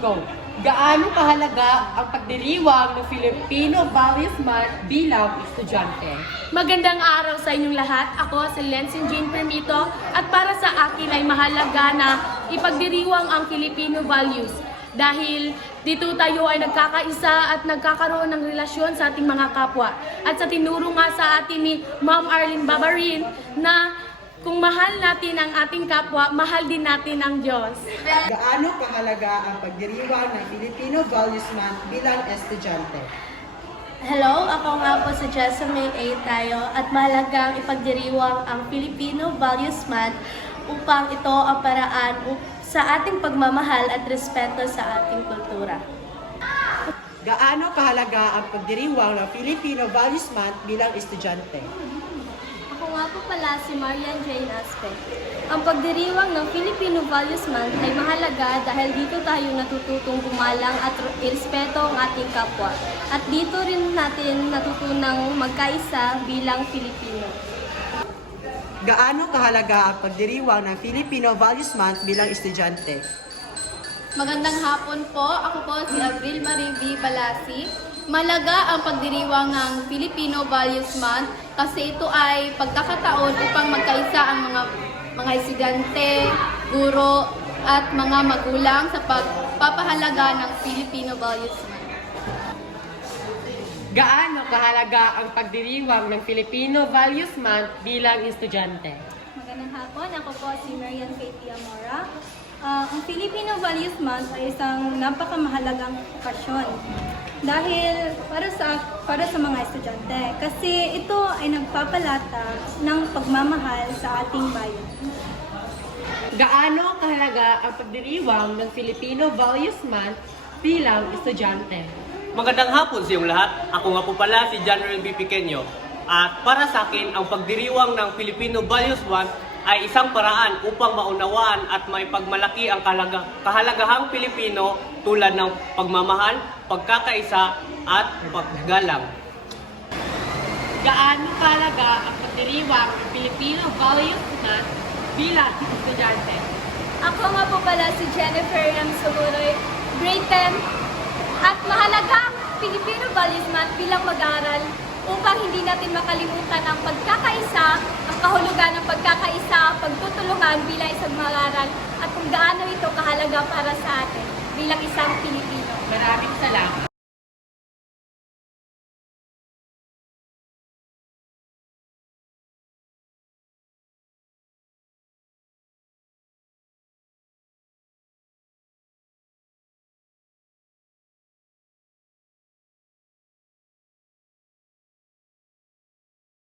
Go. Gaano kahalaga ang pagdiriwang ng Filipino Values Month bilang estudyante? Magandang araw sa inyong lahat. Ako si Lensin Jane Permito at para sa akin ay mahalaga na ipagdiriwang ang Filipino values dahil dito tayo ay nagkakaisa at nagkakaroon ng relasyon sa ating mga kapwa. At sa tinuro nga sa atin ni Ma'am Arlene Babarin na kung mahal natin ang ating kapwa, mahal din natin ang Diyos. Gaano kahalaga ang pagdiriwang ng Filipino Values Month bilang estudyante? Hello, ako nga po si Jessamine A. Tayo at mahalagang ipagdiriwang ang Filipino Values Month upang ito ang paraan up- sa ating pagmamahal at respeto sa ating kultura. Gaano kahalaga ang pagdiriwang ng Filipino Values Month bilang estudyante? Ako nga po pala si Marian Jane Aspe. Ang pagdiriwang ng Filipino Values Month ay mahalaga dahil dito tayo natututong gumalang at irespeto ang ating kapwa. At dito rin natin natutunang magkaisa bilang Filipino. Gaano kahalaga ang pagdiriwang ng Filipino Values Month bilang estudyante? Magandang hapon po. Ako po si Avril Marie V. Balasi. Malaga ang pagdiriwang ng Filipino Values Month kasi ito ay pagkakataon upang magkaisa ang mga mga estudyante, guro, at mga magulang sa pagpapahalaga ng Filipino Values Month. Gaano kahalaga ang pagdiriwang ng Filipino Values Month bilang estudyante? Magandang hapon, ako po si Marian Katie Amora. Ah, ang Filipino Values Month ay isang napakamahalagang okasyon dahil para sa para sa mga estudyante kasi ito ay nagpapalata ng pagmamahal sa ating bayan. Gaano kahalaga ang pagdiriwang ng Filipino Values Month bilang estudyante? Magandang hapon sa iyong lahat. Ako nga po pala si General B. Pequeño. At para sa akin, ang pagdiriwang ng Filipino Values Month ay isang paraan upang maunawaan at maipagmalaki ang kahalaga, kahalagahang Pilipino tulad ng pagmamahal, pagkakaisa at paggalang. Gaano kahalaga ang pagdiriwang ng Filipino Values Month bilang estudyante? Ako nga po pala si Jennifer M. Sumuroy, grade 10. At mahalaga ang Filipino Values Month bilang mag-aaral upang hindi natin makalimutan ang pagkakaisa, kahulugan ng pagkakaisa, pagtutulungan bilang isang mag-aaral at kung gaano ito kahalaga para sa atin bilang isang Pilipino. Maraming salamat.